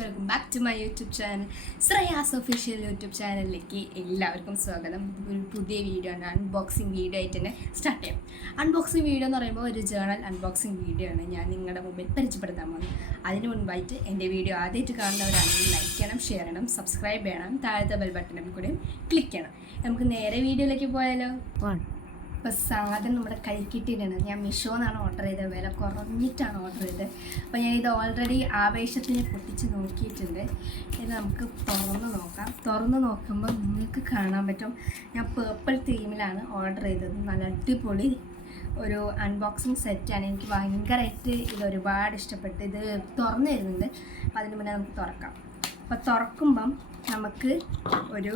Welcome back to my YouTube channel. Shreyas official YouTube ചാനലിലേക്ക് എല്ലാവർക്കും സ്വാഗതം. ഒരു പുതിയ വീഡിയോ ആണ്, അൺബോക്സിങ് വീഡിയോ ആയിട്ട് തന്നെ സ്റ്റാർട്ട് ചെയ്യാം. അൺബോക്സിങ് വീഡിയോ എന്ന് പറയുമ്പോൾ ഒരു ജേണൽ അൺബോക്സിങ് വീഡിയോ ആണ് ഞാൻ നിങ്ങളുടെ മുമ്പിൽ പരിചയപ്പെടുത്താൻ പോകുന്നത്. അതിന് മുൻപായിട്ട് എൻ്റെ വീഡിയോ ആദ്യമായിട്ട് കാണുന്നവരാണെങ്കിൽ ലൈക്ക് ചെയ്യണം, ഷെയർ ചെയ്യണം, സബ്സ്ക്രൈബ് ചെയ്യണം, താഴത്തെ ബെൽ ബട്ടണിൽ കൂടെ ക്ലിക്ക് ചെയ്യണം. നമുക്ക് നേരെ വീഡിയോയിലേക്ക് പോയാലോ. ഇപ്പോൾ സാധനം നമ്മുടെ കൈ കിട്ടിയിട്ടുണ്ട്. ഞാൻ മീഷോന്നാണ് ഓർഡർ ചെയ്തത്, വില കുറഞ്ഞിട്ടാണ് ഓർഡർ ചെയ്തത്. അപ്പോൾ ഞാൻ ഇത് ഓൾറെഡി ആവേശത്തിന് പൊട്ടിച്ച് നോക്കിയിട്ടുണ്ട്. ഇത് നമുക്ക് തുറന്ന് നോക്കുമ്പോൾ നിങ്ങൾക്ക് കാണാൻ പറ്റും. ഞാൻ പേർപ്പിൾ തീമിലാണ് ഓർഡർ ചെയ്തത്. നല്ല അടിപൊളി ഒരു അൺബോക്സിങ് സെറ്റാണ്. എനിക്ക് ഭയങ്കരമായിട്ട് ഇത് ഒരുപാട് ഇഷ്ടപ്പെട്ടു. ഇത് തുറന്നു തരുന്നുണ്ട്. അപ്പോൾ അതിന് മുന്നേ നമുക്ക് തുറക്കാം. അപ്പോൾ തുറക്കുമ്പം നമുക്ക് ഒരു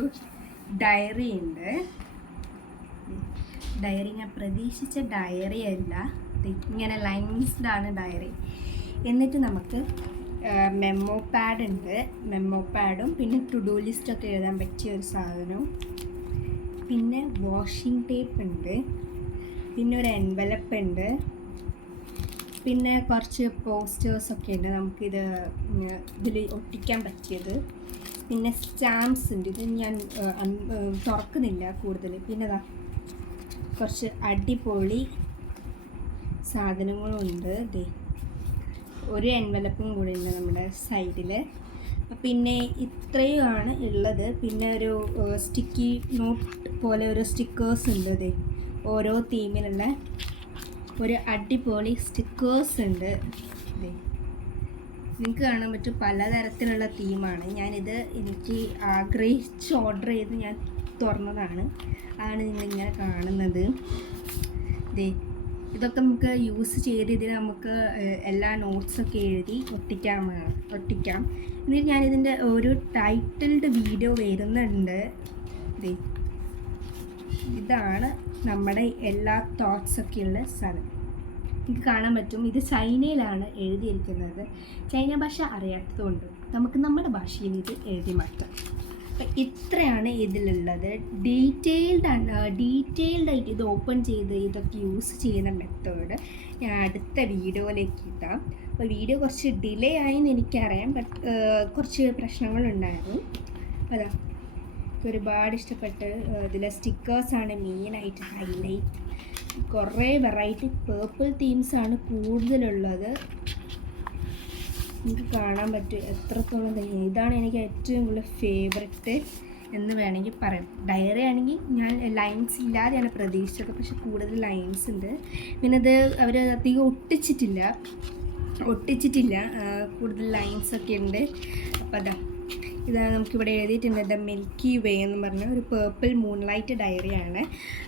ഡയറി ഉണ്ട്. ഡയറി ഞാൻ പ്രതീക്ഷിച്ച ഡയറി അല്ല, ഇങ്ങനെ ലൈൻസ്ഡാണ് ഡയറി. എന്നിട്ട് നമുക്ക് മെമ്മോ പാഡ് ഉണ്ട്, മെമ്മോ പാഡും പിന്നെ ടു ഡു ലിസ്റ്റൊക്കെ എഴുതാൻ പറ്റിയ ഒരു സാധനവും, പിന്നെ വാഷിംഗ് ടേപ്പ് ഉണ്ട്, പിന്നെ ഒരു എൻവലപ്പ് ഉണ്ട്, പിന്നെ കുറച്ച് പോസ്റ്റേഴ്സൊക്കെ ഉണ്ട് നമുക്കിത് ഇതിൽ ഒട്ടിക്കാൻ പറ്റിയത്, പിന്നെ സ്റ്റാമ്പ്സ് ഉണ്ട്. ഇത് ഞാൻ തുറക്കുന്നില്ല കൂടുതൽ. പിന്നെ കുറച്ച് അടിപൊളി സാധനങ്ങളുണ്ട്. ഒരു എൻവലപ്പും കൂടി ഉണ്ട് നമ്മുടെ സൈഡിൽ. പിന്നെ ഇത്രയുമാണ് ഉള്ളത്. പിന്നെ ഒരു സ്റ്റിക്കി നോട്ട് പോലെ ഒരു സ്റ്റിക്കേഴ്സ് ഉണ്ട്. ഓരോ തീമിലുള്ള ഒരു അടിപൊളി സ്റ്റിക്കേഴ്സ് ഉണ്ട്. നിങ്ങൾക്ക് കാണാൻ പറ്റും പലതരത്തിലുള്ള തീമാണ്. ഞാനിത് എനിക്ക് ആഗ്രഹിച്ച് ഓർഡർ ചെയ്ത് ഞാൻ തുറന്നതാണ്. അതാണ് നിങ്ങളിങ്ങനെ കാണുന്നത്. ഇതൊക്കെ നമുക്ക് യൂസ് ചെയ്ത് ഇതിൽ നമുക്ക് എല്ലാ നോട്ട്സൊക്കെ എഴുതി ഒട്ടിക്കാം. എന്നിട്ട് ഞാനിതിൻ്റെ ഒരു ടൈറ്റിൽഡ് വീഡിയോ വരുന്നുണ്ട്. ഇതാണ് നമ്മുടെ എല്ലാ തോട്ട്സൊക്കെയുള്ള സ്ഥലം. എനിക്ക് കാണാൻ പറ്റും. ഇത് ചൈനയിലാണ് എഴുതിയിരിക്കുന്നത്. ചൈന ഭാഷ അറിയാത്തതുകൊണ്ട് നമുക്ക് നമ്മുടെ ഭാഷയിൽ ഇത് എഴുതി മാറ്റാം. അപ്പം ഇത്രയാണ് ഇതിലുള്ളത്. ഡീറ്റെയിൽഡായിട്ട് ഇത് ഓപ്പൺ ചെയ്ത് ഇതൊക്കെ യൂസ് ചെയ്യുന്ന മെത്തേഡ് ഞാൻ അടുത്ത വീഡിയോയിലേക്ക് ഇടാം. അപ്പോൾ വീഡിയോ കുറച്ച് ഡിലേ ആയെന്ന് എനിക്കറിയാം, ബട്ട് കുറച്ച് പ്രശ്നങ്ങളുണ്ടായിരുന്നു. അതാ ഒരുപാട് ഇഷ്ടപ്പെട്ട്. ഇതിലെ സ്റ്റിക്കേഴ്സാണ് മെയിനായിട്ട് ഹൈലൈറ്റ്. കുറേ വെറൈറ്റി പേർപ്പിൾ തീംസാണ് കൂടുതലുള്ളത്. എനിക്ക് കാണാൻ പറ്റും എത്രത്തോളം തന്നെ. ഇതാണ് എനിക്ക് ഏറ്റവും കൂടുതൽ ഫേവററ്റ് എന്ന് വേണമെങ്കിൽ പറയാം. ഡയറി ആണെങ്കിൽ ഞാൻ ലൈൻസ് ഇല്ലാതെയാണ് പ്രതീക്ഷിച്ചത്, പക്ഷെ കൂടുതൽ ലൈൻസ് ഉണ്ട്. പിന്നെ ഇത് അവർ അധികം ഒട്ടിച്ചിട്ടില്ല, കൂടുതൽ ലൈൻസൊക്കെ ഉണ്ട്. അപ്പോൾ അതാ ഇത് നമുക്കിവിടെ എഴുതിയിട്ടുണ്ട്. ദ മിൽക്കി വേ എന്ന് പറഞ്ഞ ഒരു പേർപ്പിൾ മൂൺലൈറ്റ് ഡയറിയാണ്.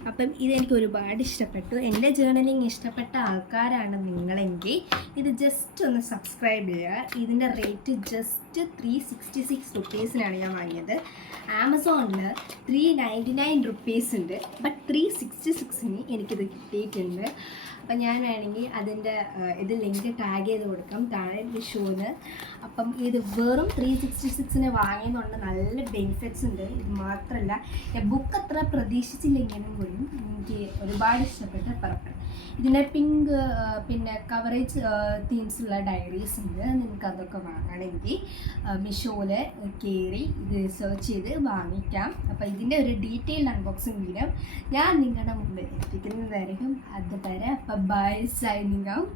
അപ്പം ഇതെനിക്ക് ഒരുപാട് ഇഷ്ടപ്പെട്ടു. എൻ്റെ ജേർണലിങ് ഇഷ്ടപ്പെട്ട ആൾക്കാരാണ് നിങ്ങളെങ്കിൽ ഇത് ജസ്റ്റ് ഒന്ന് സബ്സ്ക്രൈബ് ചെയ്യുക. ഇതിൻ്റെ റേറ്റ് ജസ്റ്റ് 366 റുപ്പീസിനാണ് ഞാൻ വാങ്ങിയത്. ആമസോണിൽ 399 റുപ്പീസ് ഉണ്ട്, ബട്ട് 366 എനിക്കിത് കിട്ടിയിട്ടുണ്ട്. അപ്പം ഞാൻ വേണമെങ്കിൽ അതിൻ്റെ ഇത് ലിങ്ക് ടാഗ് ചെയ്ത് കൊടുക്കാം താഴെ വിഷുവിന്. അപ്പം ഇത് വെറും 366 വാങ്ങിയതുകൊണ്ട് നല്ല ബെനിഫിറ്റ്സ് ഉണ്ട്. ഇത് മാത്രമല്ല, ഞാൻ ബുക്ക് അത്ര പ്രതീക്ഷിച്ചില്ലെങ്കിലും കൂടി എനിക്ക് ഒരുപാട് ഇഷ്ടപ്പെട്ട പർപ്പിൾ. ഇതിൻ്റെ പിങ്ക് പിന്നെ കവറേജ് തീംസുള്ള ഡയറീസ് ഉണ്ട്. നിങ്ങൾക്ക് അതൊക്കെ വാങ്ങണമെങ്കിൽ മീഷോയിൽ കയറി ഇത് സെർച്ച് ചെയ്ത് വാങ്ങിക്കാം. അപ്പോൾ ഇതിൻ്റെ ഒരു ഡീറ്റെയിൽഡ് അൺബോക്സിങ് വീഡിയോ ഞാൻ നിങ്ങളുടെ മുമ്പിൽ എത്തിക്കുന്നതായിരിക്കും. അതുവരെ ബൈ, സൈനിങ് ഔട്ട്.